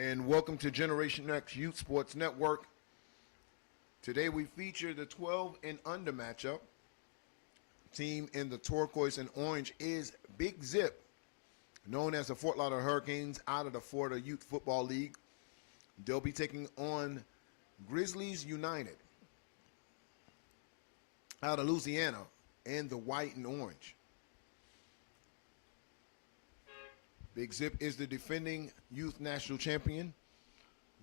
And welcome to Generation X Youth Sports Network. Today we feature the 12 and under matchup. Team in the turquoise and orange is Big Zip, known as the Fort Lauderdale Hurricanes out of the Florida Youth Football League. They'll be taking on Grizzles United out of Louisiana in the white and orange. Big Zip is the defending youth national champion,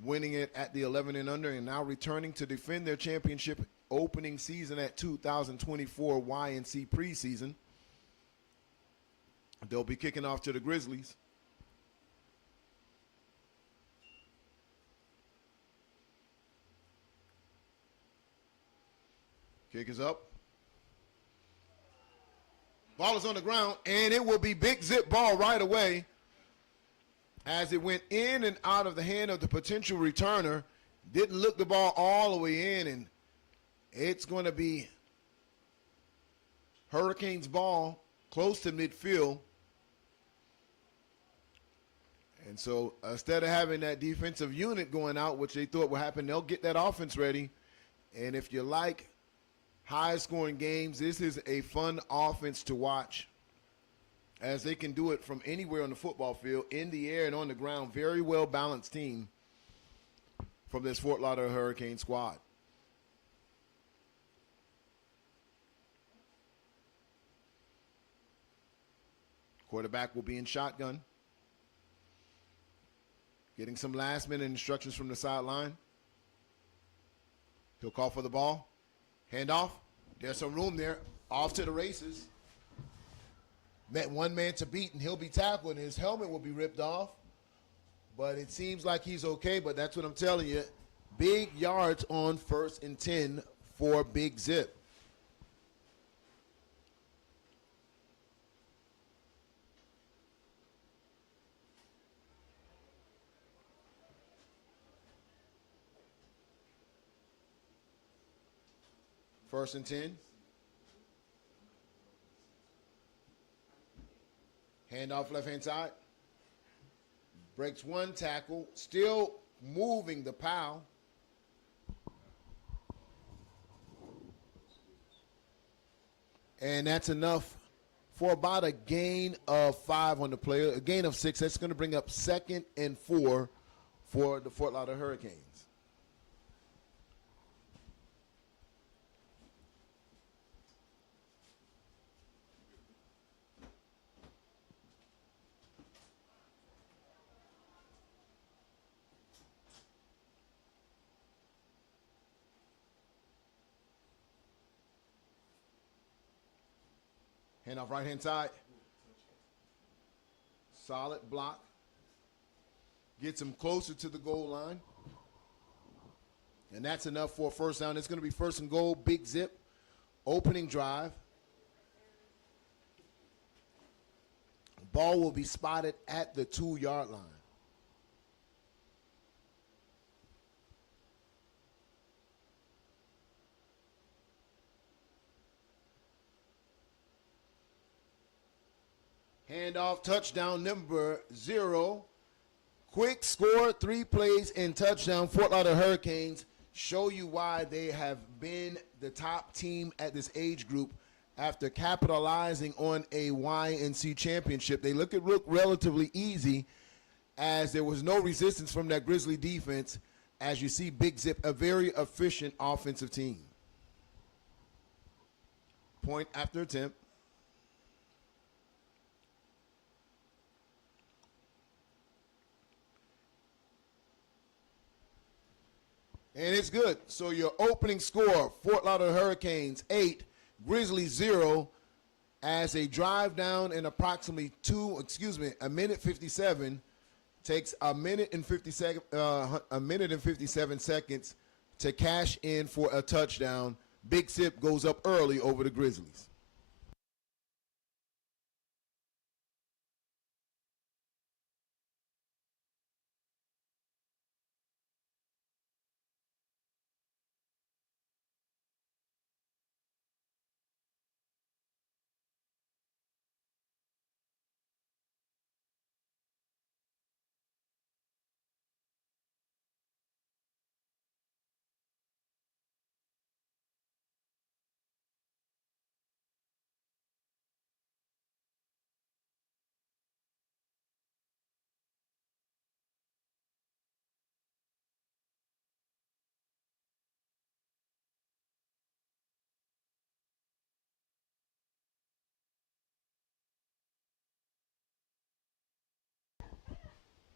winning it at the 11 and under, and now returning to defend their championship opening season at 2024 Y&C preseason. They'll be kicking off to the Grizzlies. Kick is up. Ball is on the ground, and it will be Big Zip ball right away as it went in and out of the hand of the potential returner. Didn't look the ball all the way in, and it's going to be Hurricanes ball close to midfield. And so instead of having that defensive unit going out, which they thought would happen, they'll get that offense ready. And if you like high-scoring games, this is a fun offense to watch, as they can do it from anywhere on the football field, in the air and on the ground. Very well-balanced team from this Fort Lauderdale Hurricane squad. Quarterback will be in shotgun, getting some last-minute instructions from the sideline. He'll call for the ball. Handoff. There's some room there. Off to the races. Met one man to beat, and he'll be tackled, and his helmet will be ripped off. But it seems like he's okay, but that's what I'm telling you. Big yards on 1st and 10 for Big Zip. First and 10. Handoff left-hand side. Breaks one tackle. Still moving the pile. And that's enough for about a gain of 5 on the player. A gain of 6. That's going to bring up 2nd and 4 for the Fort Lauderdale Hurricanes. Handoff right-hand side. Solid block. Gets him closer to the goal line. And that's enough for a first down. It's going to be 1st and goal, Big Zip. Opening drive. Ball will be spotted at the 2-yard line. Handoff, touchdown number 0. Quick score, 3 plays and touchdown. Fort Lauderdale Hurricanes show you why they have been the top team at this age group after capitalizing on a Y&C championship. They look relatively easy, as there was no resistance from that Grizzly defense. As you see, Big Zip, a very efficient offensive team. Point after attempt. And it's good. So your opening score, Fort Lauderdale Hurricanes 8, Grizzlies 0, as a drive down in approximately a minute 57, takes a minute and 57 seconds to cash in for a touchdown. Big Zip goes up early over the Grizzlies.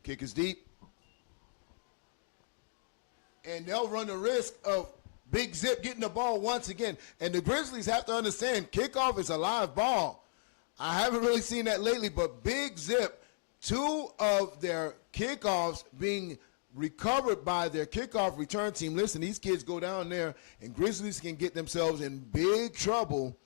Kick is deep. And they'll run the risk of Big Zip getting the ball once again. And the Grizzlies have to understand, kickoff is a live ball. I haven't really seen that lately, but Big Zip, 2 of their kickoffs being recovered by their kickoff return team. Listen, these kids go down there, and Grizzlies can get themselves in big trouble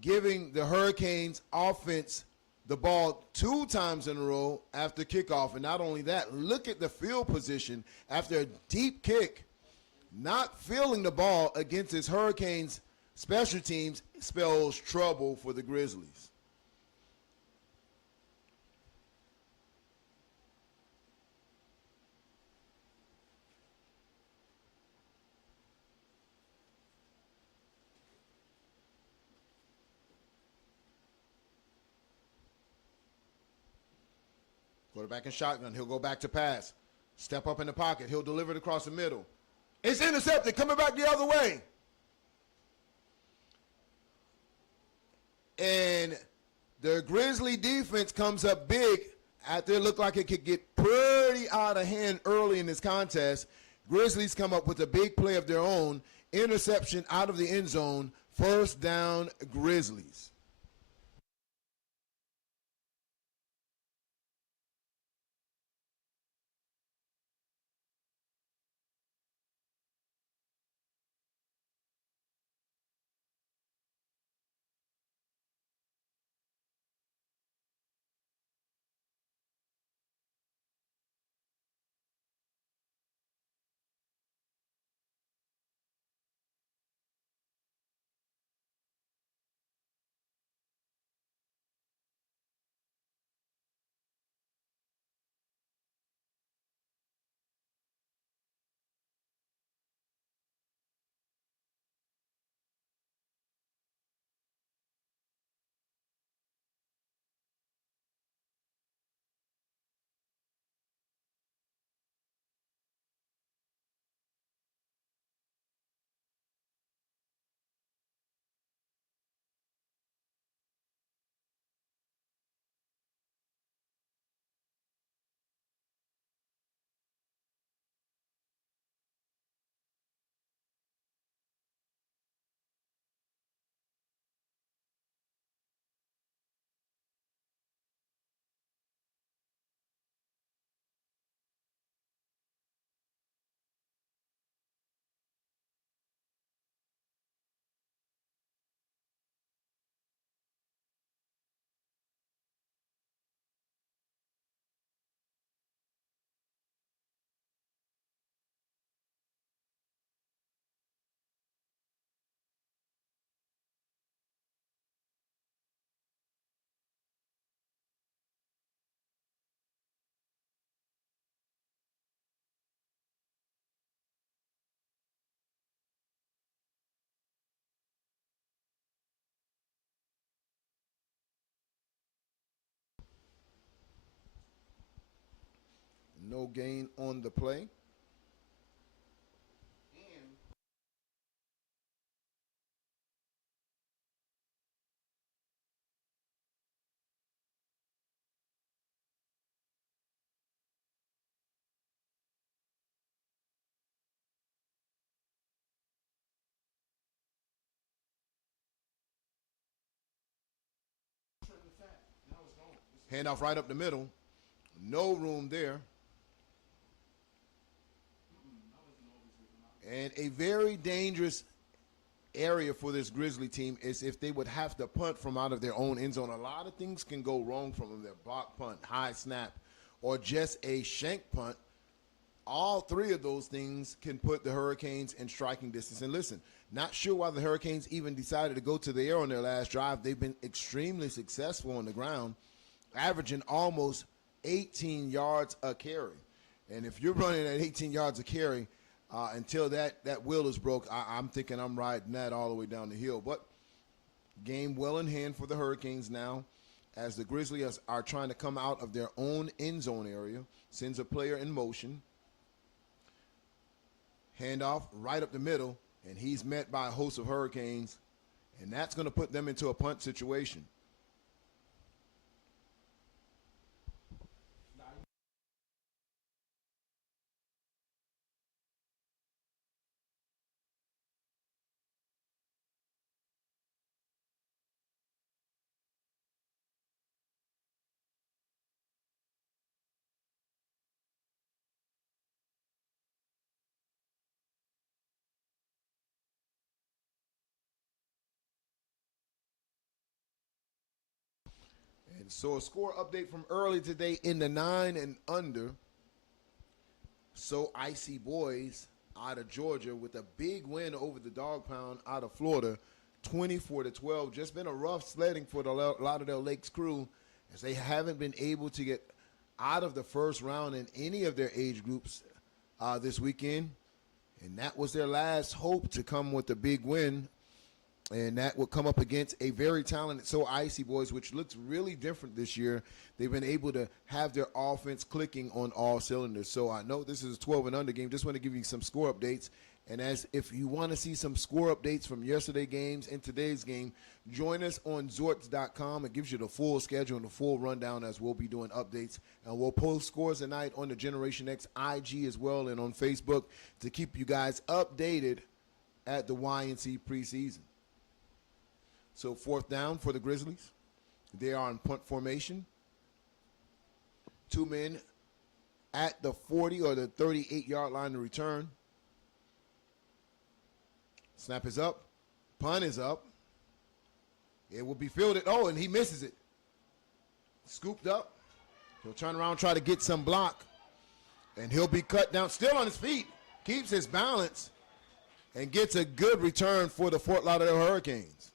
giving the Hurricanes offense the ball 2 times in a row after kickoff. And not only that, look at the field position after a deep kick. Not feeling the ball against his Hurricanes special teams spells trouble for the Grizzlies. Quarterback in shotgun. He'll go back to pass. Step up in the pocket. He'll deliver it across the middle. It's intercepted. Coming back the other way. And the Grizzly defense comes up big after it looked like it could get pretty out of hand early in this contest. Grizzlies come up with a big play of their own. Interception out of the end zone. First down, Grizzlies. No gain on the play. Handoff right up the middle. No room there. And a very dangerous area for this Grizzly team is if they would have to punt from out of their own end zone. A lot of things can go wrong from them. Their block punt, high snap, or just a shank punt. All 3 of those things can put the Hurricanes in striking distance. And listen, not sure why the Hurricanes even decided to go to the air on their last drive. They've been extremely successful on the ground, averaging almost 18 yards a carry. And if you're running at 18 yards a carry, until that wheel is broke, I'm thinking I'm riding that all the way down the hill. But game well in hand for the Hurricanes now, as the Grizzlies are trying to come out of their own end zone area. Sends a player in motion. Handoff right up the middle, and he's met by a host of Hurricanes, and that's going to put them into a punt situation. And so a score update from early today in the 9 and under. So Icy Boys out of Georgia with a big win over the Dog Pound out of Florida, 24-12. Just been a rough sledding for the Lauderdale Lakes crew as they haven't been able to get out of the first round in any of their age groups this weekend. And that was their last hope to come with a big win. And that would come up against a very talented So Icy Boys, which looks really different this year. They've been able to have their offense clicking on all cylinders. So I know this is a 12 and under game. Just want to give you some score updates. And as if you want to see some score updates from yesterday's games and today's game, join us on Zorts.com. It gives you the full schedule and the full rundown as we'll be doing updates. And we'll post scores tonight on the Generation X IG as well and on Facebook to keep you guys updated at the YNC preseason. So 4th down for the Grizzlies. They are in punt formation. 2 men at the 40 or the 38-yard line to return. Snap is up. Punt is up. It will be fielded. Oh, and he misses it. Scooped up. He'll turn around, try to get some block. And he'll be cut down, still on his feet. Keeps his balance and gets a good return for the Fort Lauderdale Hurricanes.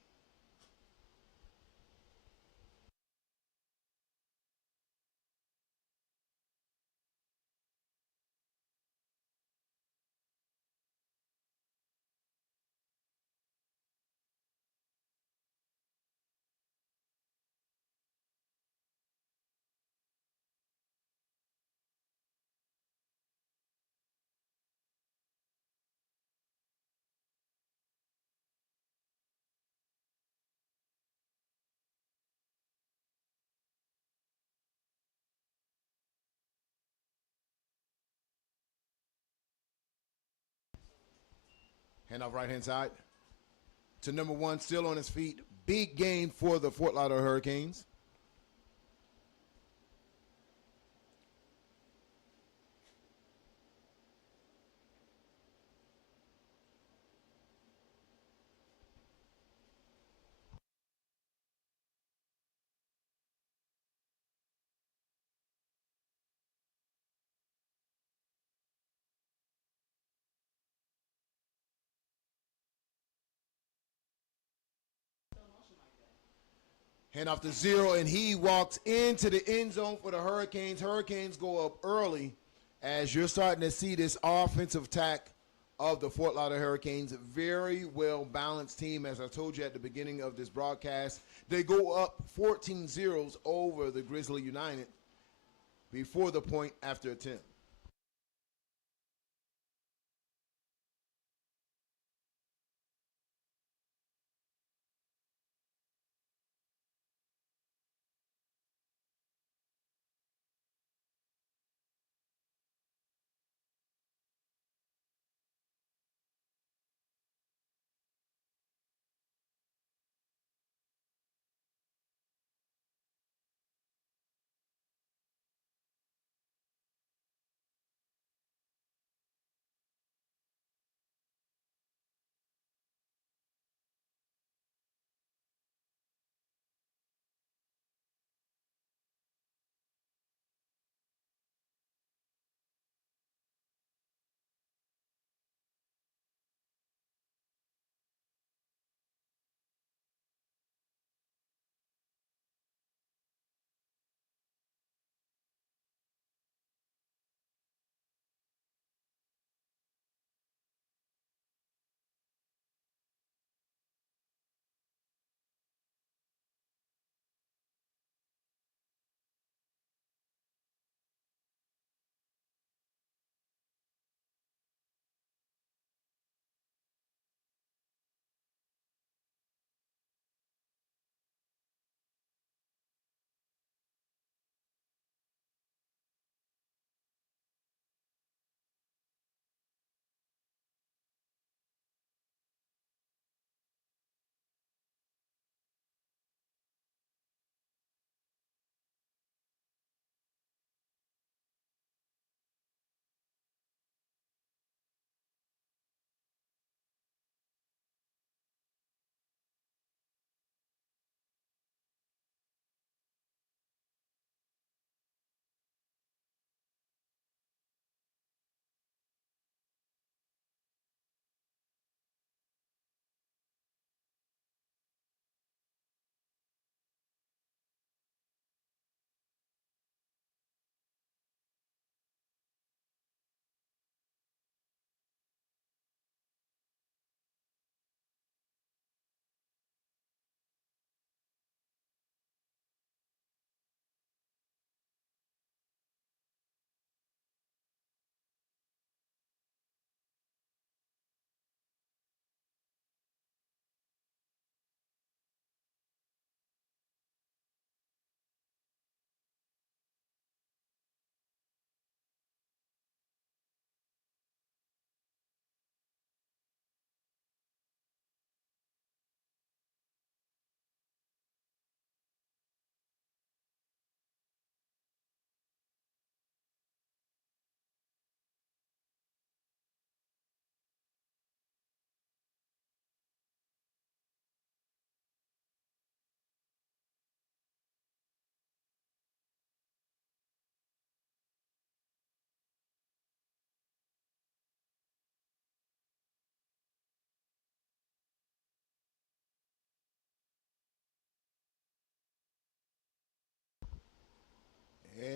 Hand off right-hand side to number 1, still on his feet. Big game for the Fort Lauderdale Hurricanes. Hand off to 0, and he walks into the end zone for the Hurricanes. Hurricanes go up early as you're starting to see this offensive attack of the Fort Lauderdale Hurricanes. Very well-balanced team, as I told you at the beginning of this broadcast. They go up 14-0 over the Grizzly United before the point after attempt.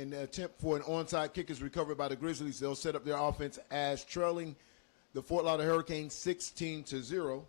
and the attempt for an onside kick is recovered by the Grizzlies. They'll set up their offense as trailing the Fort Lauderdale Hurricanes 16-0.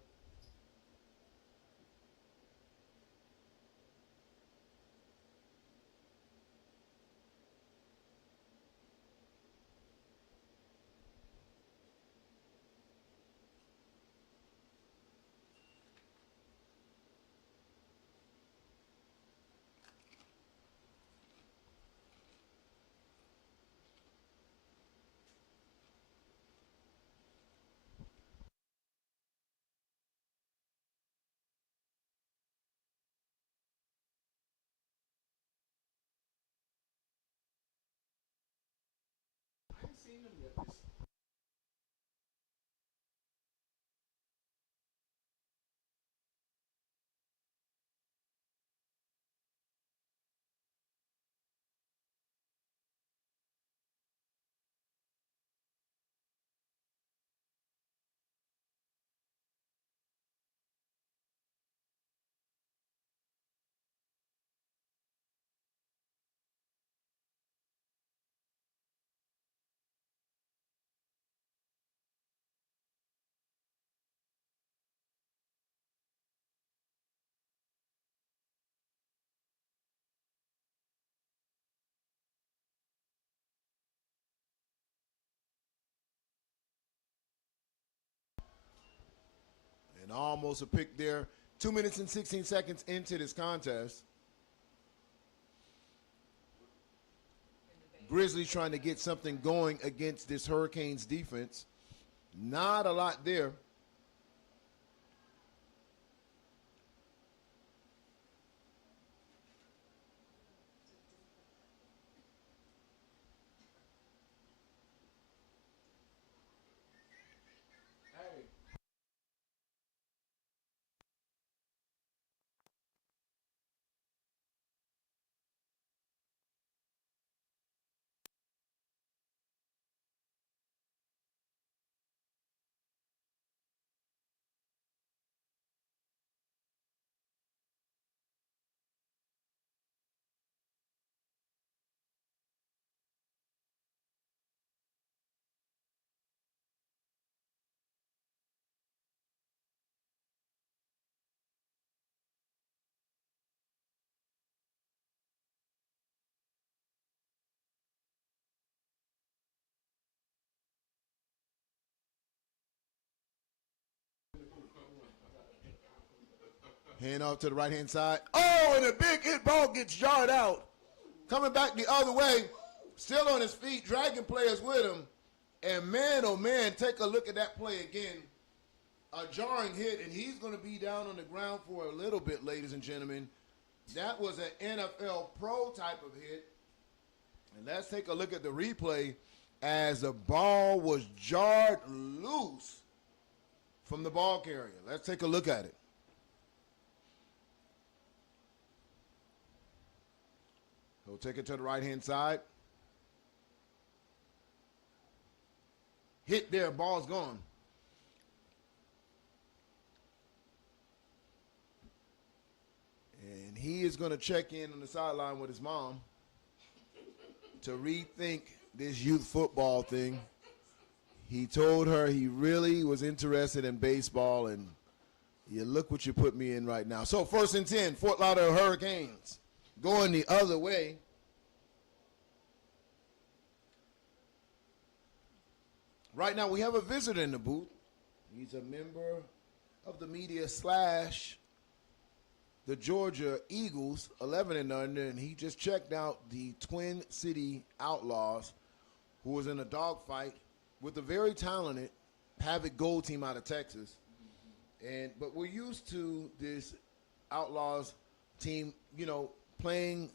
And almost a pick there. 2 minutes and 16 seconds into this contest. Grizzlies trying to get something going against this Hurricanes defense. Not a lot there. Hand off to the right-hand side. Oh, and a big hit ball gets jarred out. Coming back the other way, still on his feet, dragging players with him. And man, oh man, take a look at that play again. A jarring hit, and he's going to be down on the ground for a little bit, ladies and gentlemen. That was an NFL Pro type of hit. And let's take a look at the replay as the ball was jarred loose from the ball carrier. Let's take a look at it. He'll take it to the right-hand side. Hit there, ball's gone. And he is going to check in on the sideline with his mom to rethink this youth football thing. He told her he really was interested in baseball, and you look what you put me in right now. So 1st and 10, Fort Lauderdale Hurricanes going the other way. Right now we have a visitor in the booth. He's a member of the media / the Georgia Eagles, 11 and under, and he just checked out the Twin City Outlaws, who was in a dogfight with a very talented Havoc Gold team out of Texas. But we're used to this Outlaws team, playing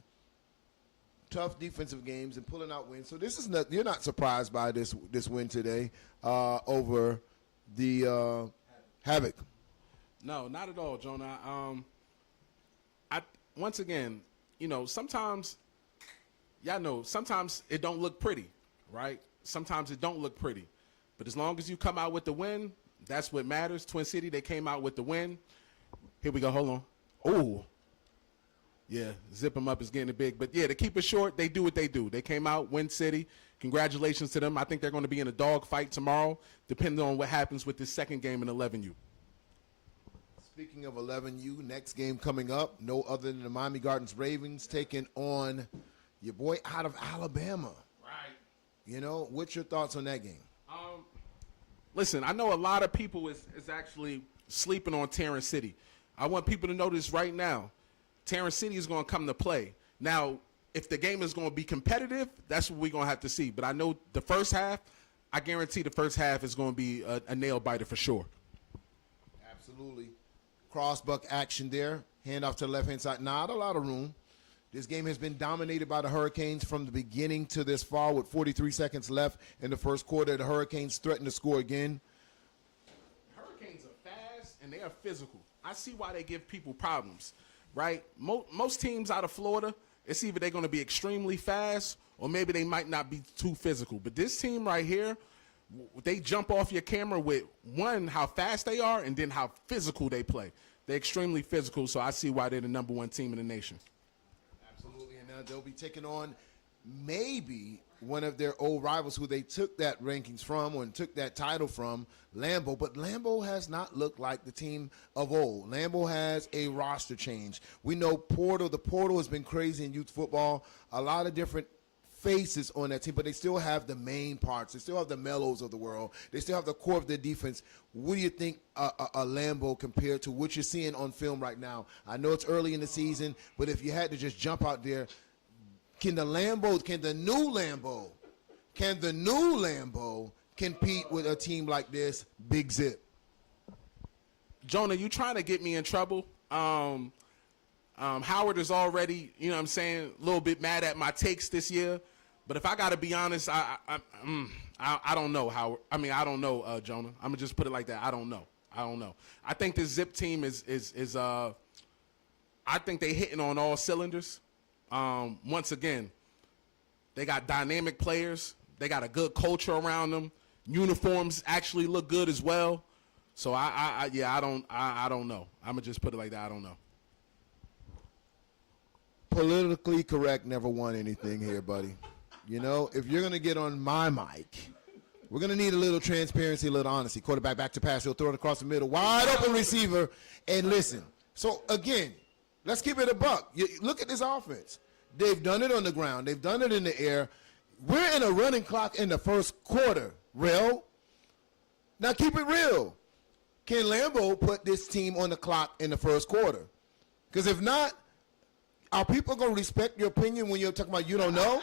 tough defensive games and pulling out wins. So this is not, you're not surprised by this win today over the Havoc. No, not at all, Jonah. Once again, sometimes, sometimes it don't look pretty, right? Sometimes it don't look pretty. But as long as you come out with the win, that's what matters. Twin City, they came out with the win. Here we go. Hold on. Yeah, zip them up is getting big. But, yeah, to keep it short, they do what they do. They came out, win city. Congratulations to them. I think they're going to be in a dog fight tomorrow, depending on what happens with this second game in 11U. Speaking of 11U, next game coming up, no other than the Miami Gardens Ravens taking on your boy out of Alabama. Right. You know, what's your thoughts on that game? Listen, I know a lot of people is actually sleeping on Terrence City. I want people to know this right now. Terrence City is going to come to play. Now, if the game is going to be competitive, that's what we're going to have to see. But I know the first half, I guarantee the first half is going to be a nail-biter for sure. Absolutely. Cross-buck action there. Hand off to the left-hand side. Not a lot of room. This game has been dominated by the Hurricanes from the beginning to this far with 43 seconds left in the first quarter. The Hurricanes threaten to score again. Hurricanes are fast and they are physical. I see why they give people problems, right? Most teams out of Florida, it's either they're going to be extremely fast or maybe they might not be too physical. But this team right here, they jump off your camera with, one, how fast they are, and then how physical they play. They're extremely physical, so I see why they're the number one team in the nation. Absolutely, and now they'll be taking on maybe one of their old rivals who they took that rankings from or took that title from, Lambeau. But Lambeau has not looked like the team of old. Lambeau has a roster change. We know the portal has been crazy in youth football. A lot of different faces on that team, but they still have the main parts. They still have the Mellows of the world. They still have the core of their defense. What do you think a Lambeau compared to what you're seeing on film right now? I know it's early in the season, but if you had to just jump out there, can the new Lambeau compete with a team like this, Big Zip? Jonah, you trying to get me in trouble? Howard is already, you know what I'm saying, a little bit mad at my takes this year. But if I got to be honest, I don't know, Howard. I mean, I don't know, Jonah. I'm going to just put it like that. I don't know. I think this Zip team is I think they hitting on all cylinders. Once again, they got dynamic players. They got a good culture around them. Uniforms actually look good as well. So I don't know. I'm going to just put it like that. I don't know. Politically correct never won anything here, buddy. You know, if you're going to get on my mic, we're going to need a little transparency, a little honesty. Quarterback back to pass. He'll throw it across the middle. Wide open receiver. And listen. So, again, let's keep it a buck. Look at this offense. They've done it on the ground. They've done it in the air. We're in a running clock in the first quarter, real. Now, keep it real. Can Lambeau put this team on the clock in the first quarter? Because if not, are people going to respect your opinion when you're talking about you don't know?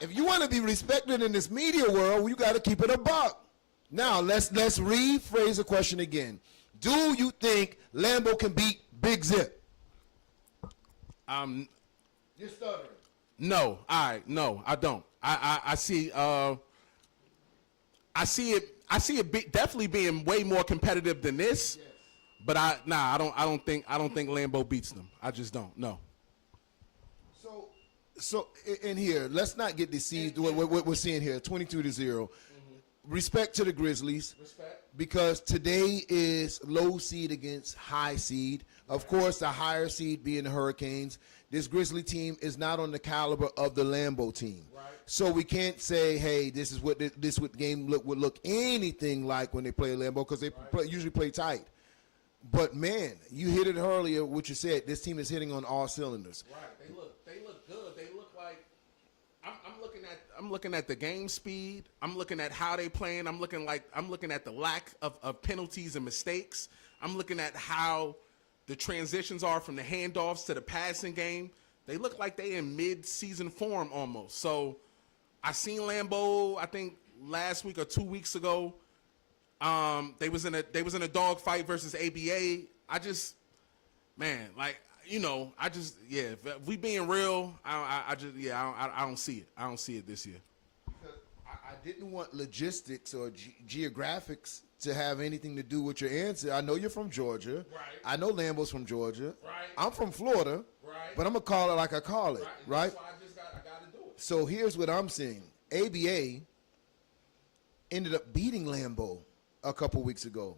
If you want to be respected in this media world, you got to keep it a buck. Now, let's rephrase the question again. Do you think Lambeau can beat Big Zip? You're stuttering. No. All right. No, I don't. I see it definitely being way more competitive than this. Yes. But I don't think Lambeau beats them. I just don't. No. So in here, let's not get deceived. What we're seeing here, 22-0. Mm-hmm. Respect to the Grizzlies. Respect. Because today is low seed against high seed. Of course, the higher seed being the Hurricanes. This Grizzly team is not on the caliber of the Lambeau team. Right. So we can't say, hey, this is what the game would look anything like when they play Lambeau, because they usually play tight. But man, you hit it earlier. What you said, this team is hitting on all cylinders. Right. They look good. They look like I'm looking at the game speed. I'm looking at how they playing. I'm looking at the lack of penalties and mistakes. I'm looking at how the transitions are from the handoffs to the passing game. They look like they in mid-season form almost. So I seen Lambeau, I think last week or 2 weeks ago. They was in a dog fight versus ABA. If we being real, I don't see it. I don't see it this year. Because I didn't want logistics or geographics to have anything to do with your answer. I know you're from Georgia. Right. I know Lambeau's from Georgia. Right. I'm from Florida. Right. But I'm going to call it like I call it. Right? That's why I got to do it. So here's what I'm seeing. ABA ended up beating Lambeau a couple weeks ago.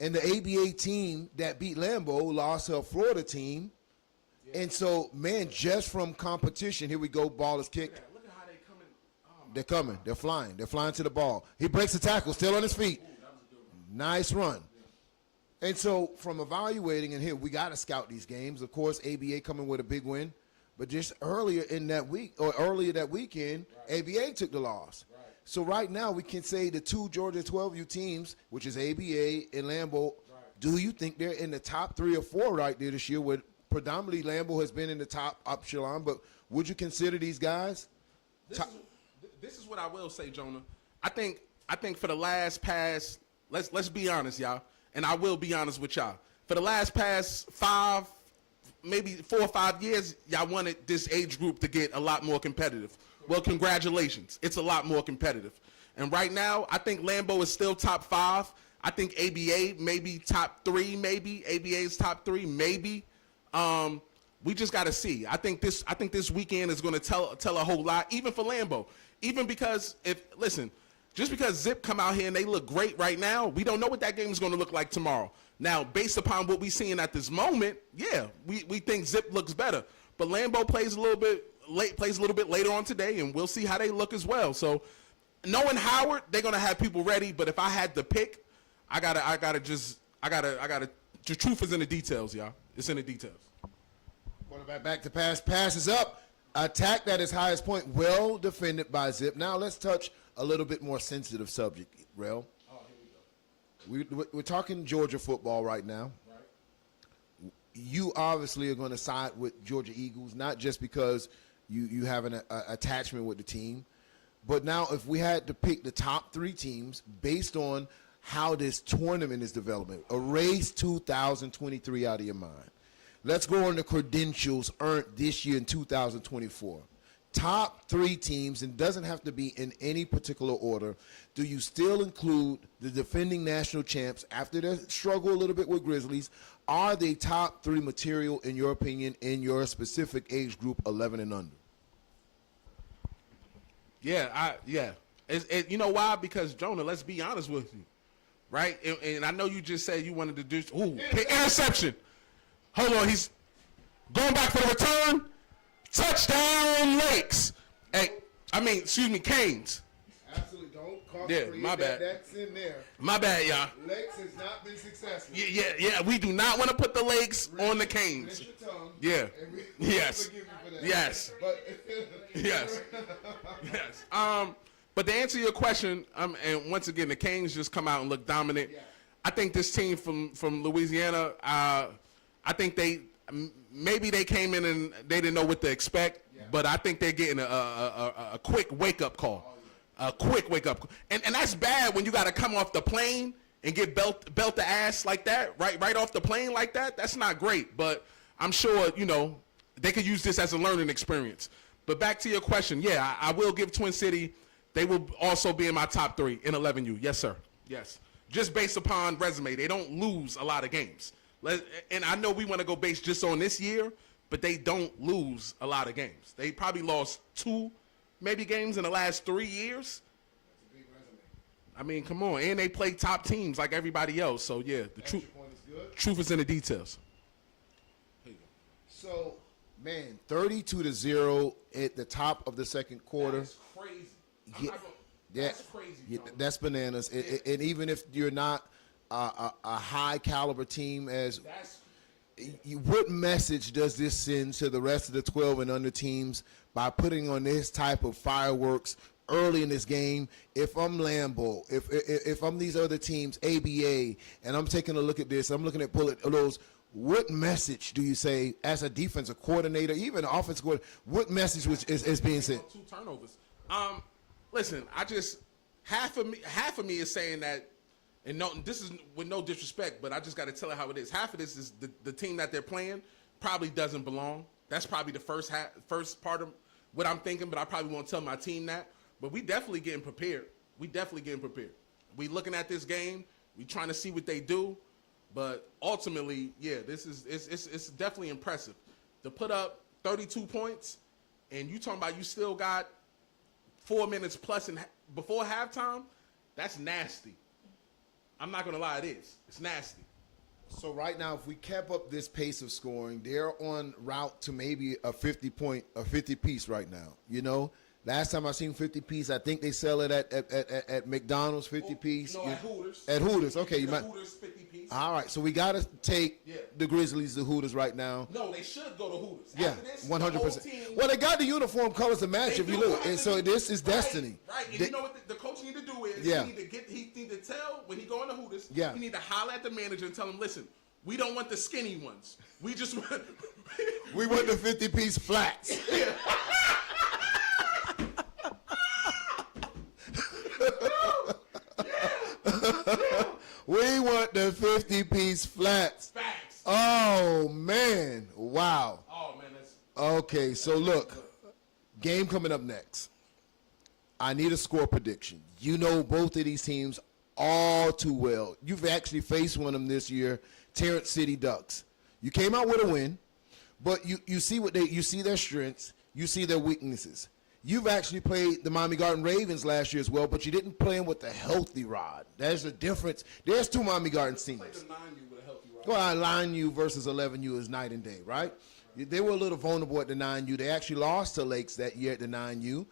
And the ABA team that beat Lambeau lost to a Florida team And so, man, just from competition, here we go, ball is kicked. Look at how they coming. Oh, They're coming. They're flying. They're flying to the ball. He breaks the tackle, still on his feet. Nice run. And so, from evaluating, and here, we got to scout these games. Of course, ABA coming with a big win. But just earlier in that week, or earlier that weekend, ABA took the loss. So right now, we can say the two Georgia 12U teams, which is ABA and Lambeau, do you think they're in the top 3 or 4 right there this year? With predominantly Lambeau has been in the top echelon, but would you consider these guys? This is what I will say, Jonah. I think for the last past, let's be honest, y'all, and I will be honest with y'all. For the last past 5, maybe 4 or 5 years, y'all wanted this age group to get a lot more competitive. Well, congratulations. It's a lot more competitive. And right now, I think Lambeau is still top 5. I think ABA maybe top 3, maybe. ABA's top 3, maybe. We just got to see. I think this weekend is going to tell a whole lot, even for Lambeau. Even because, just because Zip come out here and they look great right now, we don't know what that game is going to look like tomorrow. Now, based upon what we're seeing at this moment, yeah, we think Zip looks better. But Lambeau plays a little bit later on today, and we'll see how they look as well. So, knowing Howard, they're gonna have people ready. But if I had to pick, the truth is in the details, y'all. It's in the details. Quarterback back to pass. Pass is up. Attack at his highest point. Well defended by Zip. Now let's touch a little bit more sensitive subject, Rel. Oh, here we go. We're talking Georgia football right now. Right. You obviously are going to side with Georgia Eagles, not just because you have an attachment with the team, but now if we had to pick the top 3 teams based on how this tournament is developing, erase 2023 out of your mind. Let's go on the credentials earned this year in 2024. Top 3 teams, and doesn't have to be in any particular order. Do you still include the defending national champs after their struggle a little bit with Grizzlies? Are they top 3 material, in your opinion, in your specific age group, 11 and under? Yeah. You know why? Because, Jonah, let's be honest with you, right? And I know you just said you wanted to do – interception. Hold on. He's going back for the return. Touchdown, Lakes. Canes. Absolutely. Don't call my bad. That's in there. My bad, y'all. Lakes has not been successful. Yeah. We do not want to put the Lakes on the Canes. Your tongue, yeah. Yes. Forgive you for that. Yes. But yes. But to answer your question, and once again, the Canes just come out and look dominant. Yeah. I think this team from Louisiana, I think maybe they came in and they didn't know what to expect, but I think they're getting a quick wake-up call. A quick wake-up call. And that's bad when you got to come off the plane and get belt the ass like that, right off the plane like that. That's not great, but I'm sure, they could use this as a learning experience. But back to your question, yeah, I will give Twin City, they will also be in my top 3 in 11U. Yes, sir. Yes. Just based upon resume. They don't lose a lot of games. And I know we want to go based just on this year, but they don't lose a lot of games. They probably lost 2 maybe games in the last 3 years. That's a big resume. I mean, come on. And they play top teams like everybody else. So, yeah, the truth is in the details. Here you go. So, man, 32-0 at the top of the second quarter. That's crazy. That's crazy. Yeah, that's bananas. And even if you're not a high caliber team, what message does this send to the rest of the 12 and under teams by putting on this type of fireworks early in this game? If I'm Lambeau, if I'm these other teams, ABA, and I'm taking a look at this, I'm looking at those. What message do you say as a defensive coordinator, even an offensive coordinator? What message is being sent? 2 turnovers. Listen, half of me is saying that, and no, this is with no disrespect, but I just got to tell it how it is. Half of this is the team that they're playing probably doesn't belong. That's probably the first part of what I'm thinking, but I probably won't tell my team that. But we definitely getting prepared. We looking at this game. We trying to see what they do. But ultimately, yeah, it's definitely impressive to put up 32 points, and you talking about you still got 4 minutes plus before halftime. That's nasty. I'm not gonna lie, it is. It's nasty. So right now, if we kept up this pace of scoring, they're on route to maybe a 50 piece right now. You know, last time I seen 50 piece, I think they sell it at McDonald's 50 piece. No, at Hooters. At Hooters, okay. You might. Hooters 50 piece. All right, so we gotta take the Grizzlies to Hooters right now. No, they should go to Hooters. Yeah, 100%. Well, they got the uniform colors to match if you look, and so this is destiny. Right, and you know what the coach need to do is he need to tell when he going to Hooters. Yeah. He need to holler at the manager and tell him, listen, we don't want the skinny ones. We just want. We want the 50 piece flats. We want the 50 piece flats. Facts. Oh man! Wow. Oh man, that's Okay, so look, game coming up next. I need a score prediction. You know both of these teams all too well. You've actually faced one of them this year, Terrence City Ducks. You came out with a win, but you see you see their strengths, you see their weaknesses. You've actually played the Miami Garden Ravens last year as well, but you didn't play them with the healthy rod. There's a difference. There's two Miami Garden teams. like the 9U with a healthy rod. Well, 9U versus 11U is night and day, right? They were a little vulnerable at the 9U. They actually lost to Lakes that year at the 9U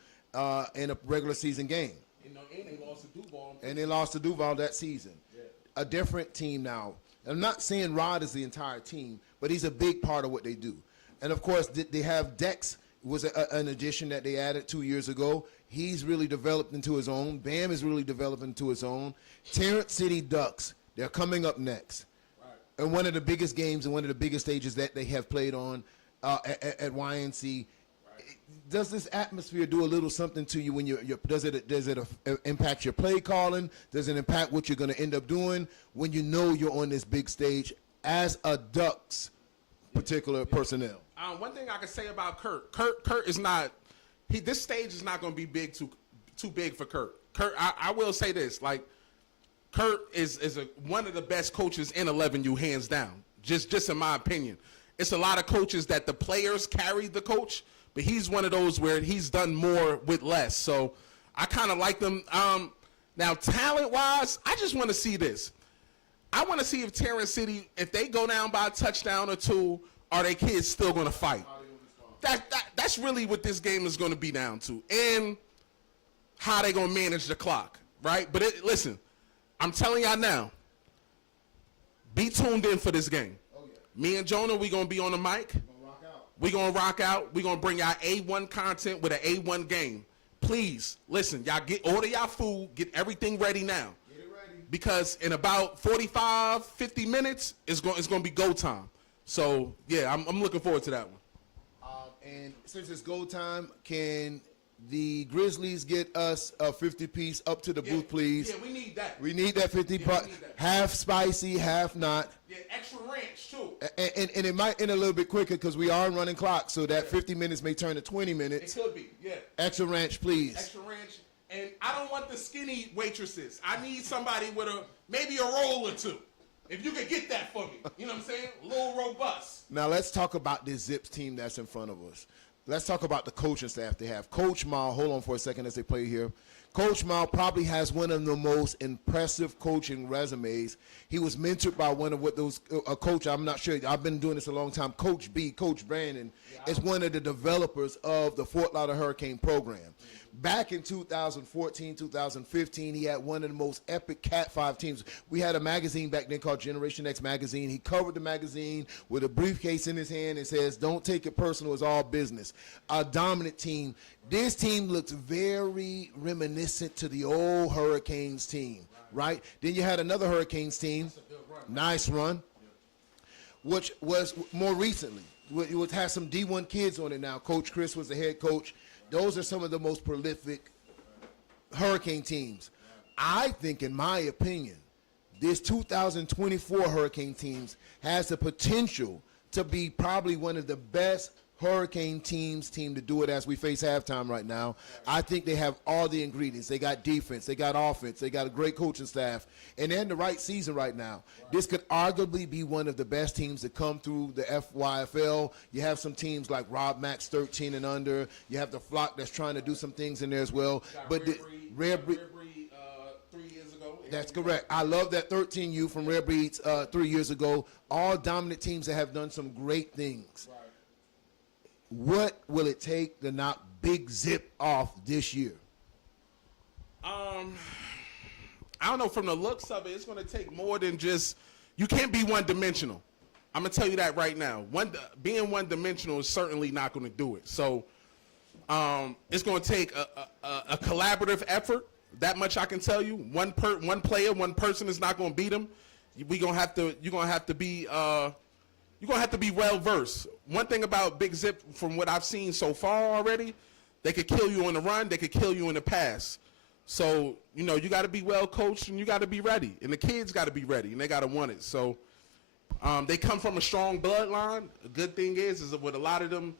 in a regular season game. And they lost to Duval. And they lost to Duval that season. Yeah. A different team now. I'm not saying Rod is the entire team, but he's a big part of what they do. And, of course, they have Dex was an addition that they added 2 years ago. He's really developed into his own. Bam is really developed into his own. Terrence City Ducks, they're coming up next. Right. And one of the biggest games and one of the biggest stages that they have played on at YNC. Right. Does this atmosphere do a little something to you when does it impact your play calling? Does it impact what you're going to end up doing when you know you're on this big stage as a Ducks particular personnel? One thing I can say about Kurt is not. This stage is not going to be too big for Kurt. I will say this: like, Kurt is one of the best coaches in 11U, hands down. Just in my opinion, it's a lot of coaches that the players carry the coach, but he's one of those where he's done more with less. So I kind of like them. Now, talent-wise, I just want to see this. I want to see if Terrence City, if they go down by a touchdown or two, are their kids still going to fight? That's really what this game is going to be down to, and how they going to manage the clock, right? But listen, I'm telling y'all now, be tuned in for this game. Oh, yeah. Me and Jonah, we going to be on the mic. We're going to rock out. We're going to bring y'all A1 content with an A1 game. Please, listen, y'all order y'all food, get everything ready now. Get it ready. Because in about 45, 50 minutes, it's going to be go time. So, yeah, I'm looking forward to that one. And since it's go time, can the Grizzlies get us a 50 piece up to the booth, please? Yeah, we need that. We need that 50 piece. Half spicy, half not. Yeah, extra ranch, too. And it might end a little bit quicker because we are running clock, so that 50 minutes may turn to 20 minutes. It could be, yeah. Extra ranch, please. Extra ranch. And I don't want the skinny waitresses. I need somebody with maybe a roll or two. If you could get that for me, you know what I'm saying? A little robust. Now let's talk about this Zips team that's in front of us. Let's talk about the coaching staff they have. Coach Mal, hold on for a second as they play here. Coach Mal probably has one of the most impressive coaching resumes. He was mentored by one of a coach, I'm not sure, I've been doing this a long time, Coach B, Coach Brandon, is one of the developers of the Fort Lauderdale Hurricane program. Back in 2014, 2015, he had one of the most epic Cat 5 teams. We had a magazine back then called Generation X Magazine. He covered the magazine with a briefcase in his hand and says, don't take it personal, it's all business. A dominant team. This team looks very reminiscent to the old Hurricanes team, right? Then you had another Hurricanes team, nice run, which was more recently. You would have some D1 kids on it now. Coach Chris was the head coach. Those are some of the most prolific Hurricane teams. I think, in my opinion, this 2024 Hurricane teams has the potential to be probably one of the best Hurricane team to do it as we face halftime right now. I think they have all the ingredients. They got defense, they got offense, they got a great coaching staff, and they're in the right season right now. This could arguably be one of the best teams to come through the FYFL. You have some teams like Rob Max, 13 and under. You have the Flock that's trying to do some things in there as well. But Rare Breed 3 years ago. That's correct. I love that 13U from Rare Breeds 3 years ago. All dominant teams that have done some great things. Right. What will it take to knock Big Zip off this year? I don't know. From the looks of it, it's going to take more than just. You can't be one-dimensional. I'm going to tell you that right now. Being one-dimensional is certainly not going to do it. So it's going to take a collaborative effort. That much I can tell you. One player, one person is not going to beat them. You're going to have to be well versed. One thing about Big Zip, from what I've seen so far already, they could kill you on the run. They could kill you in the pass. So you got to be well coached and you got to be ready. And the kids got to be ready and they got to want it. So they come from a strong bloodline. The good thing is that with a lot of them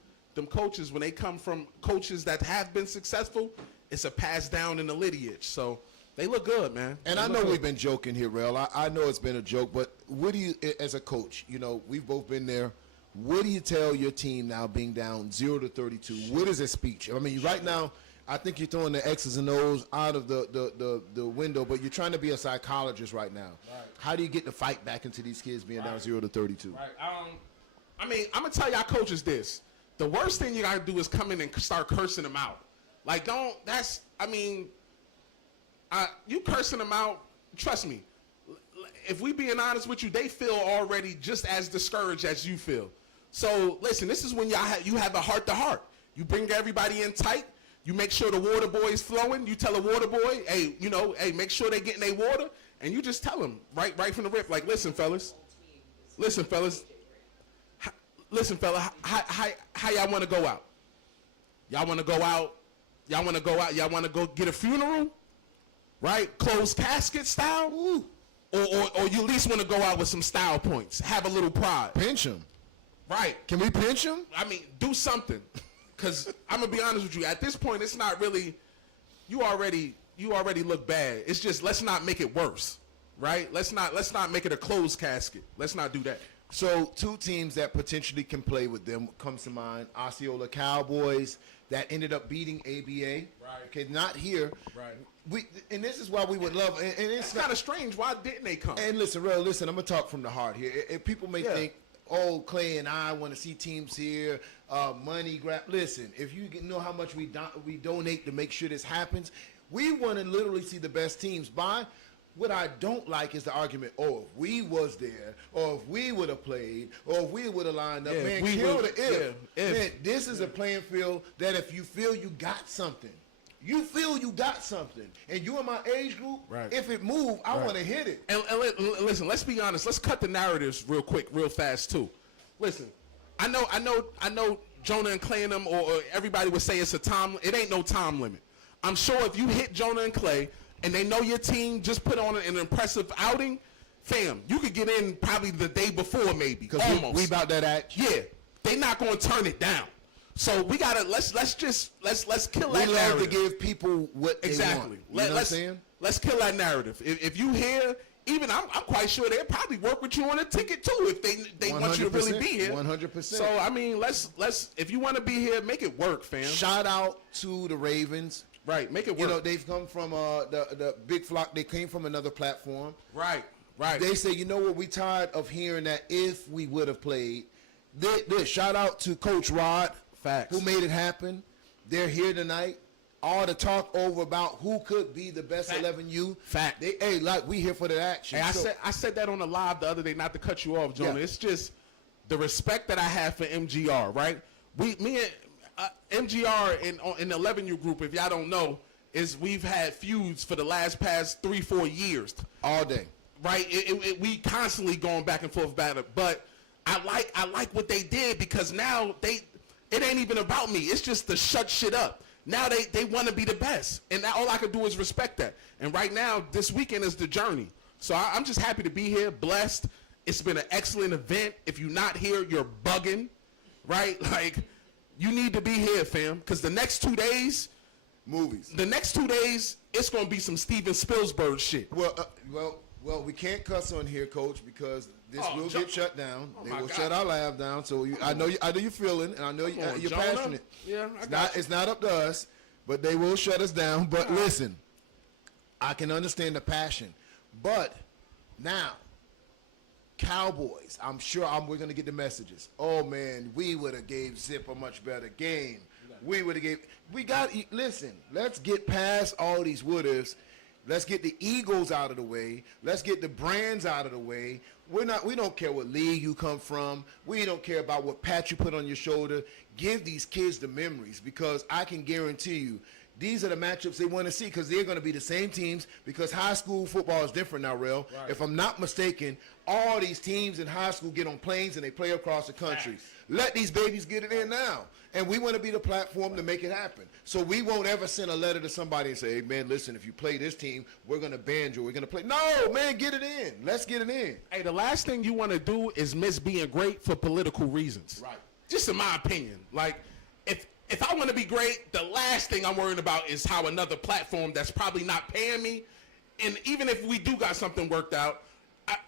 coaches, when they come from coaches that have been successful, it's a pass down in the lineage. So they look good, man. And I know we've been joking here, Rel. I know it's been a joke, but what do you, as a coach, we've both been there. What do you tell your team now being down 0-32? What is a speech? I mean, right now, I think you're throwing the X's and O's out of the window, but you're trying to be a psychologist right now. Right. How do you get the fight back into these kids being down 0-32? Right. I mean, I'm going to tell y'all coaches this. The worst thing you got to do is come in and start cursing them out. Like, you cursing them out, trust me, if we being honest with you, they feel already just as discouraged as you feel. So, listen, this is when you have a heart-to-heart. You bring everybody in tight. You make sure the water boy is flowing. You tell a water boy, hey, make sure they getting their water. And you just tell them right from the rip, like, listen, fellas, how y'all want to go out? Y'all want to go out? Y'all want to go get a funeral? Right? Closed casket style? Ooh. Or you at least want to go out with some style points. Have a little pride. Pinch him. Right. Can we pinch him? I mean, do something. Because I'm going to be honest with you. At this point, it's not really, you already look bad. It's just, let's not make it worse. Right? Let's not make it a closed casket. Let's not do that. So 2 teams that potentially can play with them comes to mind. Osceola Cowboys that ended up beating ABA. Right. Okay, not here. Right. And this is why we would love. And it's kind of strange. Why didn't they come? And listen, I'm gonna talk from the heart here. People may think, oh, Clay and I want to see teams here, money grab. Listen, if you know how much we donate to make sure this happens, we want to literally see the best teams. What I don't like is the argument, if we was there, or if we would have played, or if we would have lined up. Man, kill the if. Man, this is a playing field that if you feel you got something, and you in my age group, right. If it move, I want to hit it. And listen, let's be honest. Let's cut the narratives real quick, real fast, too. Listen, I know Jonah and Clay and them, or everybody would say it's it ain't no time limit. I'm sure if you hit Jonah and Clay, and they know your team just put on an impressive outing, fam, you could get in probably the day before maybe. Because we about that action. Yeah. They not going to turn it down. So we got to, let's kill that narrative. We love to give people what they want. You know what I'm saying? Let's kill that narrative. If you hear, even I'm quite sure they'll probably work with you on a ticket too if they want you to really be here. 100%. So, I mean, let's if you want to be here, make it work, fam. Shout out to the Ravens. Right, make it work. They've come from the Big Flock. They came from another platform. Right. They say, you know what, we tired of hearing that if we would have played. Shout out to Coach Rod, facts, who made it happen. They're here tonight. All the talk over about who could be the best 11U. Fact. We here for the action. Hey, I said that on the live the other day, not to cut you off, Jonah. Yeah. It's just the respect that I have for MGR, right? Me and MGR in the 11U group, if y'all don't know, we've had feuds for the past 3-4 years. All day. Right? We constantly going back and forth about it. But I like what they did because now it ain't even about me. It's just to shut shit up. Now they want to be the best. And now all I can do is respect that. And right now, this weekend is the journey. So I'm just happy to be here, blessed. It's been an excellent event. If you're not here, you're bugging. Right? Like, you need to be here, fam, because the next 2 days, movies. The next 2 days, it's gonna be some Steven Spielberg shit. Well, we can't cuss on here, Coach, because this will get shut down. They will shut our lab down. So I know you're feeling, and I know you're passionate. Yeah, it's not up to us, but they will shut us down. But listen, I can understand the passion. But now, Cowboys, I'm sure we're going to get the messages. Oh, man, we would have gave Zip a much better game. Listen, let's get past all these what-ifs. Let's get the egos out of the way. Let's get the brands out of the way. We don't care what league you come from. We don't care about what pat you put on your shoulder. Give these kids the memories, because I can guarantee you these are the matchups they want to see, because they're going to be the same teams, because high school football is different now, Real. Right. If I'm not mistaken, all these teams in high school get on planes and they play across the country. Nice. Let these babies get it in now. And we want to be the platform to make it happen. So we won't ever send a letter to somebody and say, hey, man, listen, if you play this team, we're going to ban you. We're going to play. No, man, get it in. Let's get it in. Hey, the last thing you want to do is miss being great for political reasons. Right. Just in my opinion. Like, if I want to be great, the last thing I'm worried about is how another platform that's probably not paying me, and even if we do got something worked out,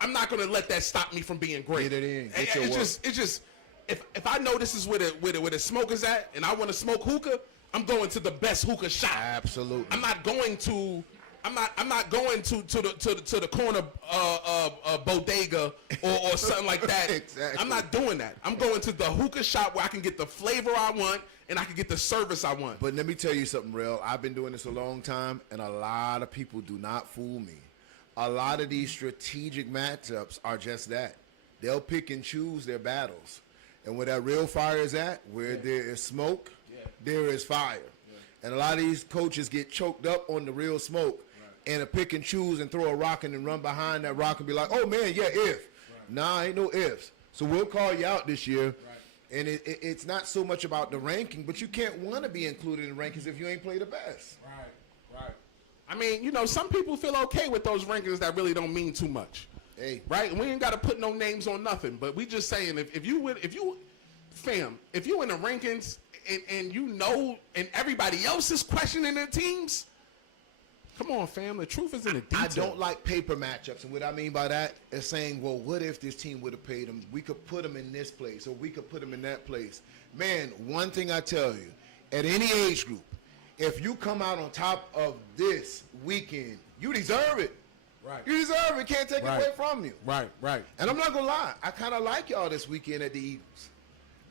I'm not going to let that stop me from being great. Get it in. It's just if I know this is where the smoke is at, and I want to smoke hookah, I'm going to the best hookah shop. Absolutely. I'm not going to the corner bodega or something like that. Exactly. I'm not doing that. I'm going to the hookah shop where I can get the flavor I want and I can get the service I want. But let me tell you something, Real. I've been doing this a long time, and a lot of people do not fool me. A lot of these strategic matchups are just that. They'll pick and choose their battles. And where that real fire is at, where there is smoke, there is fire. And a lot of these coaches get choked up on the real smoke and a pick and choose and throw a rock and then run behind that rock and be like, oh, man, yeah, if. Nah, ain't no ifs. So we'll call you out this year. And it's not so much about the ranking, but you can't want to be included in rankings if you ain't played the best. Right. I mean, you know, some people feel okay with those rankings that really don't mean too much. Hey. Right? We ain't got to put no names on nothing, but we just saying if you in the rankings and you know, and everybody else is questioning their teams, come on, fam. The truth is in the detail. I don't like paper matchups, and what I mean by that is saying, well, what if this team would have paid them? We could put them in this place, or we could put them in that place. Man, one thing I tell you, at any age group, if you come out on top of this weekend, you deserve it. Right. You deserve it. Can't take it away from you. Right. And I'm not going to lie. I kind of like y'all this weekend at the Eagles.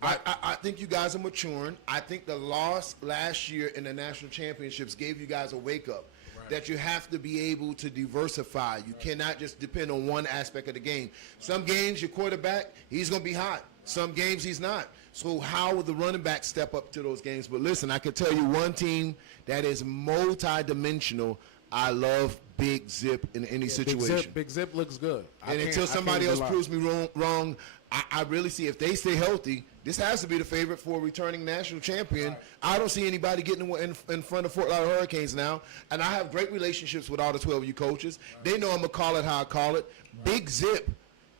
I think you guys are maturing. I think the loss last year in the national championships gave you guys a wake-up. That you have to be able to diversify. You cannot just depend on one aspect of the game. Some games, your quarterback, he's going to be hot. Some games, he's not. So how will the running back step up to those games? But listen, I can tell you one team that is multi-dimensional. I love Big Zip in any situation. Big Zip looks good. And until somebody else proves me wrong, I really see if they stay healthy, this has to be the favorite for a returning national champion. Right. I don't see anybody getting in front of Fort Lauderdale Hurricanes now. And I have great relationships with all the 12 of you coaches. Right. They know I'm going to call it how I call it. Right. Big Zip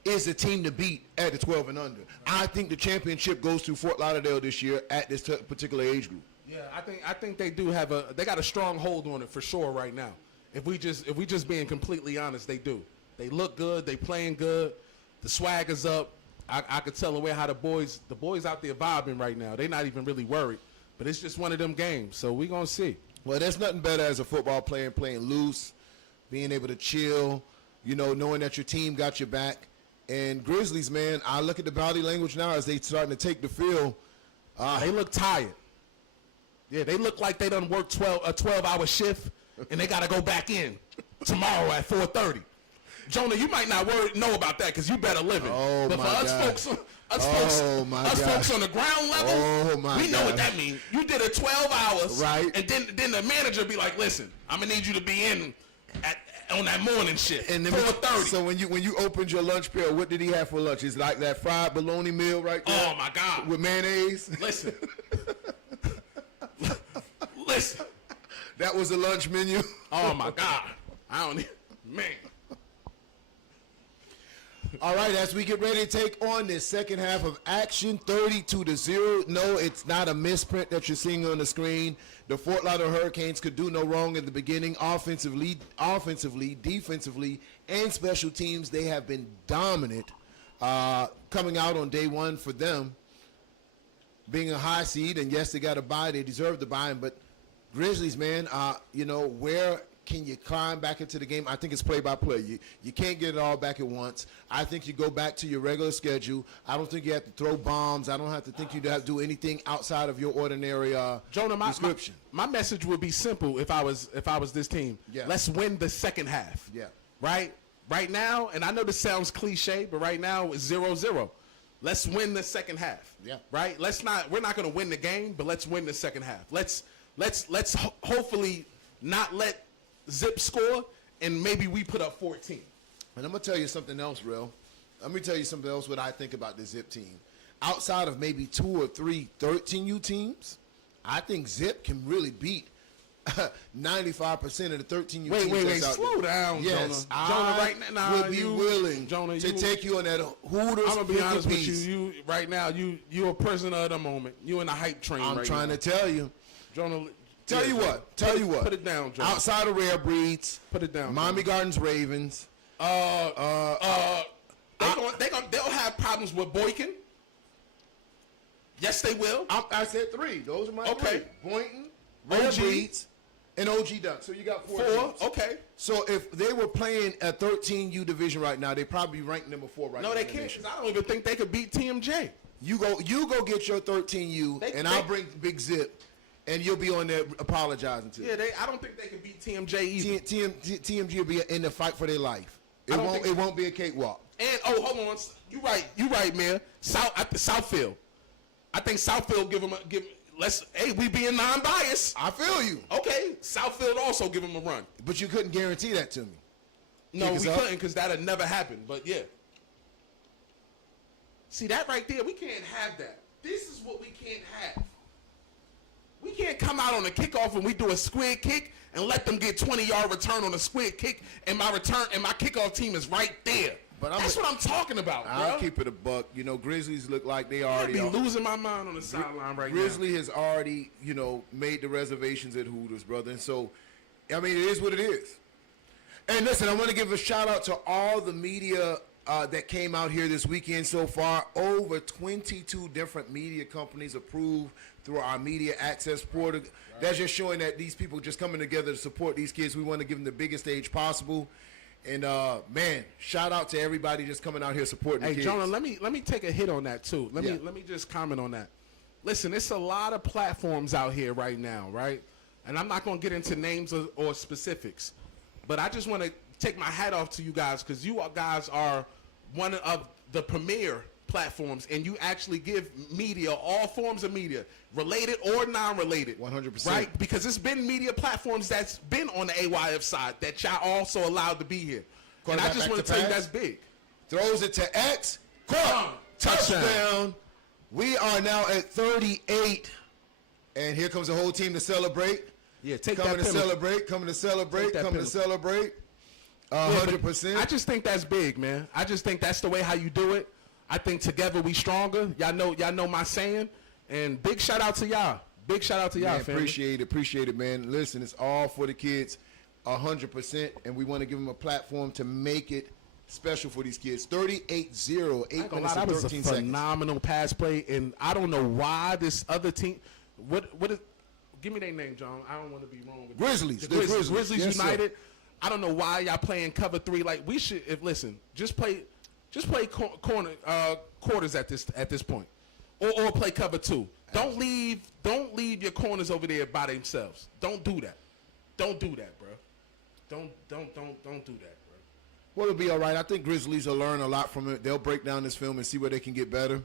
is the team to beat at the 12 and under. Right. I think the championship goes to Fort Lauderdale this year at this particular age group. Yeah, I think they do have they got a strong hold on it for sure right now. If we just being completely honest, they do. They look good. They playing good. The swag is up. I could tell the way how the boys out there vibing right now. They're not even really worried. But it's just one of them games. So we're going to see. Well, there's nothing better as a football player playing loose, being able to chill, you know, knowing that your team got your back. And Grizzlies, man, I look at the body language now as they starting to take the field. They look tired. Yeah, they look like they done worked a 12-hour shift, and they got to go back in tomorrow at 4:30. Jonah, you might not know about that because you better live it. Oh, but my for God. us folks on the ground level, we know what that means. You did it 12 hours, right? And then the manager be like, listen, I'm going to need you to be in on that morning shift, and 4:30. So when you opened your lunch pail, what did he have for lunch? Is like that fried bologna meal right there? Oh, my God. With mayonnaise? Listen. That was the lunch menu? Oh, my God. Man. All right, as we get ready to take on this second half of action, 32-0. No, it's not a misprint that you're seeing on the screen. The Fort Lauderdale Hurricanes could do no wrong in the beginning. Offensively, defensively, and special teams, they have been dominant coming out on day one for them. Being a high seed, and yes, they got a bye. They deserve the bye. But Grizzlies, man, you know, where Can you climb back into the game? I think it's play-by-play. You can't get it all back at once. I think you go back to your regular schedule. I don't think you have to throw bombs. I don't have to think you have to do anything outside of your ordinary Jonah, description. My message would be simple if I was this team. Yeah. Let's win the second half. Yeah. Right now, and I know this sounds cliche, but right now it's 0-0. Let's win the second half. Yeah. Right? We're not going to win the game, but let's win the second half. Let's hopefully not let Zip score, and maybe we put up 14. And I'm going to tell you something else, Real. Let me tell you something else what I think about the Zip team. Outside of maybe 2 or 3 13U teams, I think Zip can really beat 95% of the 13U teams. Wait, slow down, yes, Jonah, right now, would be willing Jonah, to take you on that Hooters. I'm going to be honest with you. You right now, you're a prisoner of the moment. You in the hype train right now. I'm trying to tell you. Jonah, Tell you what. Put it down, Jonah. Outside of Rare Breeds. Put it down. Miami Gardens Ravens. They'll have problems with Boykin. Yes, they will. I said 3. Those are my 3. Boynton, Rare OG, Breeds, and OG Duck. So you got 4 4. teams. Okay. So if they were playing a 13U division right now, they'd probably be ranked number 4 right now. No, they can't. 'Cause I don't even think they could beat TMJ. You go get your 13U, I'll bring Big Zip, and you'll be on there apologizing to. Yeah, I don't think they can beat TMJ either. TMG will be in the fight for their life. It won't be a cakewalk. And hold on, you right, man. Southfield. I think Southfield we being non-biased. I feel you. Okay, Southfield also give them a run. But you couldn't guarantee that to me. No, we couldn't because that'd never happen. But yeah. See, that right there, we can't have that. This is what we can't have. We can't come out on the kickoff and we do a squid kick and let them get 20-yard return on a squid kick, and my kickoff team is right there. That's what I'm talking about, bro. I'll keep it a buck. You know, Grizzlies look like they already are. Losing my mind on the sideline right now. Grizzly has already, made the reservations at Hooters, brother. And so, I mean, it is what it is. And listen, I want to give a shout-out to all the media that came out here this weekend so far. Over 22 different media companies approved through our media access portal. Right. That's just showing that these people just coming together to support these kids. We want to give them the biggest stage possible. And, man, shout out to everybody just coming out here supporting the kids. Hey, Jonah, let me take a hit on that, too. Let me just comment on that. Listen, it's a lot of platforms out here right now, right? And I'm not going to get into names or specifics. But I just want to take my hat off to you guys because you guys are one of the premier platforms, and you actually give media, all forms of media, related or non-related. 100%. Right? Because it's been media platforms that's been on the AYF side that y'all also allowed to be here. And I just want to tell you that's big. Throws it to X. Touchdown. We are now at 38. And here comes the whole team to celebrate. Yeah, take coming that to penalty. celebrate, coming to celebrate, coming to celebrate. 100%. I just think that's big, man. I just think that's the way how you do it. I think together we stronger. Y'all know my saying. And big shout out to y'all. Big shout out to y'all, family. Appreciate it, man. Listen, it's all for the kids, 100%, and we want to give them a platform to make it special for these kids. 38-0, 8 minutes and 13 that was a seconds. phenomenal pass play, and I don't know why this other team. What is? Give me their name, John. I don't want to be wrong with Grizzlies. The Grizzlies. Grizzlies yes, United. Sir. I don't know why y'all playing cover 3. Like we should. Just play quarters at this point, or play cover 2. Don't leave your corners over there by themselves. Don't do that. Don't do that, bro. Don't do that, bro. Well, it'll be all right. I think Grizzlies will learn a lot from it. They'll break down this film and see where they can get better.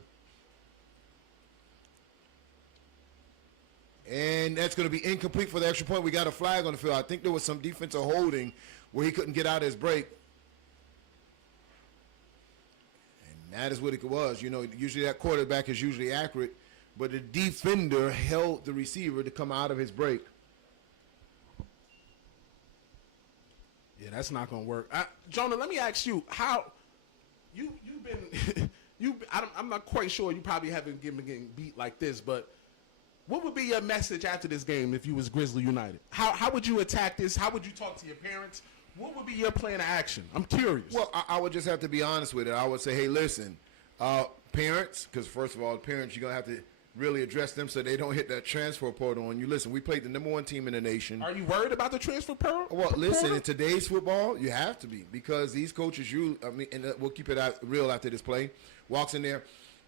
And that's going to be incomplete for the extra point. We got a flag on the field. I think there was some defensive holding where he couldn't get out of his break. And that is what it was. Usually that quarterback is usually accurate, but the defender held the receiver to come out of his break. Yeah, that's not going to work. Jonah, let me ask you, how you've been I'm not quite sure. You probably haven't getting beat like this, but what would be your message after this game if you was Grizzly United? How would you attack this? How would you talk to your parents? What would be your plan of action? I'm curious. Well, I would just have to be honest with it. I would say, hey, listen, parents, because first of all, parents, you're going to have to really address them so they don't hit that transfer portal on you. Listen, we played the #1 team in the nation. Are you worried about the transfer portal? Well, listen, in today's football, you have to be because these coaches, and we'll keep it real after this play, walks in there.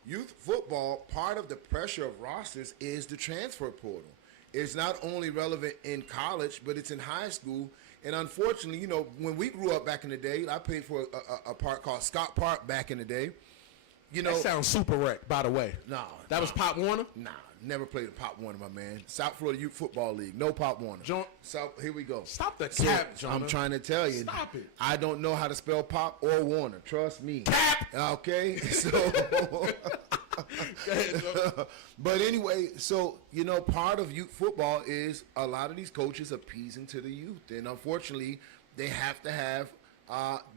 Youth football, part of the pressure of rosters is the transfer portal. It's not only relevant in college, but it's in high school. And unfortunately, when we grew up back in the day, I played for a park called Scott Park back in the day. That sounds super wreck, by the way. No. That was Pop Warner? Nah, never played a Pop Warner, my man. South Florida Youth Football League, no Pop Warner. So here we go. Stop the cap, John. I'm trying to tell you. Stop it. I don't know how to spell Pop or Warner. Trust me. Cap! Okay? So... Go ahead, but anyway, so part of youth football is a lot of these coaches appeasing to the youth, and unfortunately, they have to have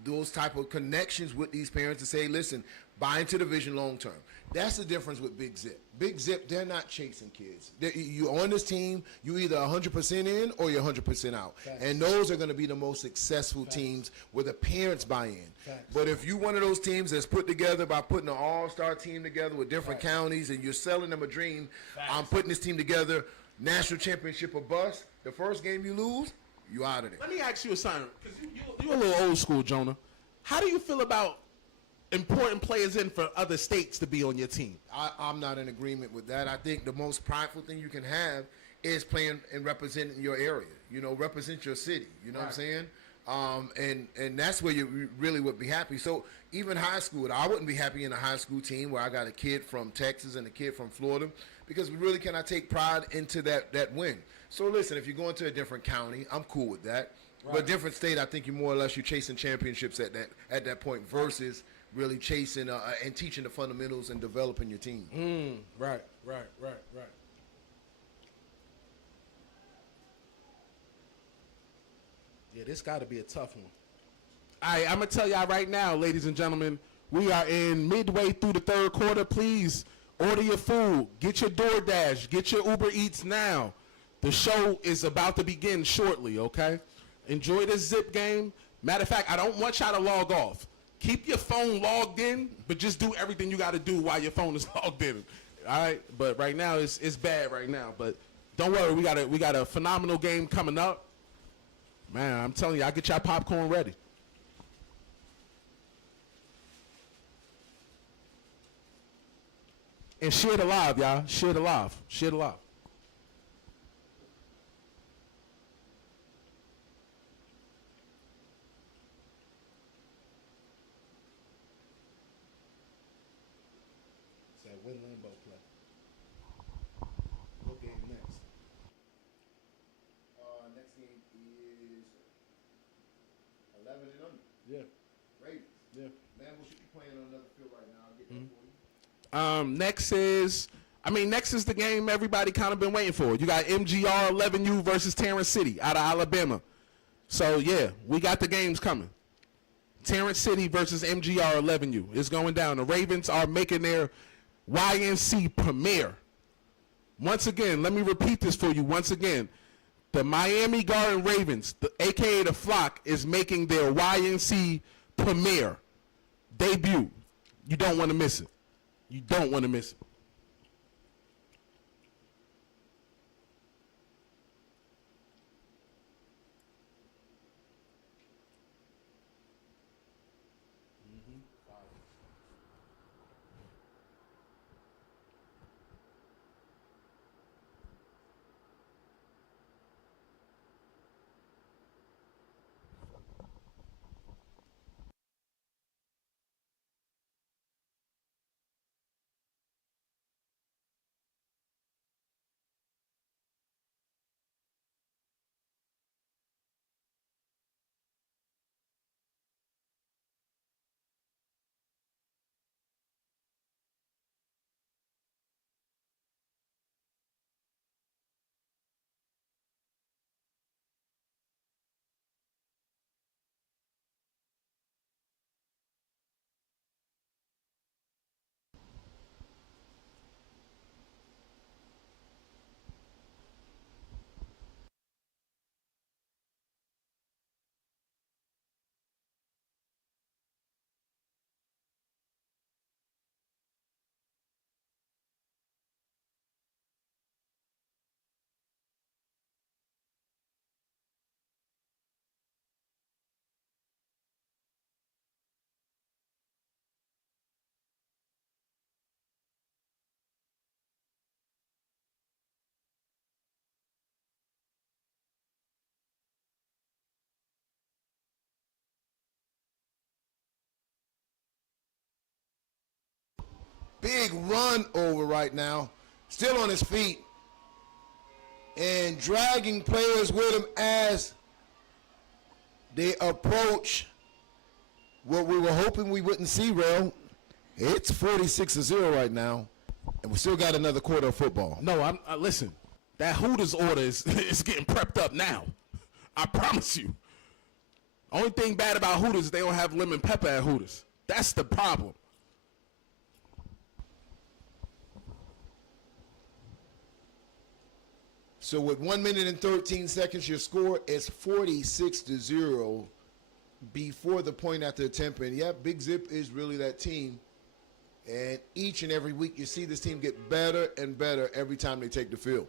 those type of connections with these parents to say, listen, buy into the vision long term. That's the difference with Big Zip. Big Zip, they're not chasing kids. You're on this team, you either 100% in or you're 100% out. Facts. And those are going to be the most successful teams where the parents buy in. Facts. But if you're one of those teams that's put together by putting an all-star team together with different counties and you're selling them a dream, I'm putting this team together, national championship or bust, the first game you lose, you out of there. Let me ask you a something, because you're a little old school, Jonah. How do you feel about important players in for other states to be on your team? I'm not in agreement with that. I think the most prideful thing you can have is playing and representing your area. Represent your city. You know what I'm saying? And that's where you really would be happy. So even high school, I wouldn't be happy in a high school team where I got a kid from Texas and a kid from Florida because we really cannot take pride into that win. So listen, if you're going to a different county, I'm cool with that. Right. But different state, I think you're chasing championships at that point versus really chasing and teaching the fundamentals and developing your team. Right. Yeah, this got to be a tough one. All right, I'm going to tell y'all right now, ladies and gentlemen, we are in midway through the third quarter. Please order your food. Get your DoorDash. Get your Uber Eats now. The show is about to begin shortly, okay? Enjoy this Zip game. Matter of fact, I don't want y'all to log off. Keep your phone logged in, but just do everything you got to do while your phone is logged in. All right? But right now, it's bad right now. But don't worry, we got a phenomenal game coming up. Man, I'm telling you, I'll get y'all popcorn ready. And share it alive, y'all. Share it alive. Share it alive. Win Limbo play. What game next? Next game is 11 and under. Yeah. Ravens. Yeah. Man, we should be playing on another field right now. I'll get that for you. Next is the game everybody kind of been waiting for. You got MGR 11U versus Terrence City out of Alabama. So, yeah, we got the games coming. Terrence City versus MGR 11U. It's going down. The Ravens are making their YNC premiere. Once again, let me repeat this for you once again. The Miami Garden Ravens, a.k.a. the Flock, is making their YNC premiere debut. You don't want to miss it. You don't want to miss it. big run over right now. Still on his feet. And dragging players with him as they approach what we were hoping we wouldn't see, Rel. It's 46-0 right now, and we still got another quarter of football. No, listen. That Hooters order is getting prepped up now. I promise you. Only thing bad about Hooters is they don't have lemon pepper at Hooters. That's the problem. So with 1 minute and 13 seconds, your score is 46-0 before the point after attempt. And yeah, Big Zip is really that team. And each and every week you see this team get better and better every time they take the field.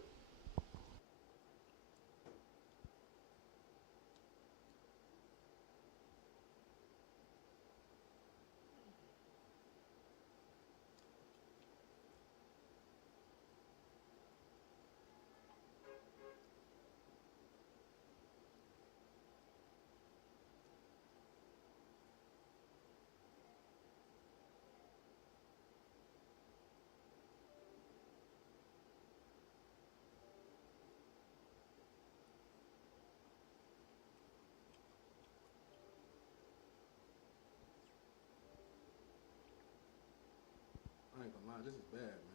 I ain't gonna lie, this is bad,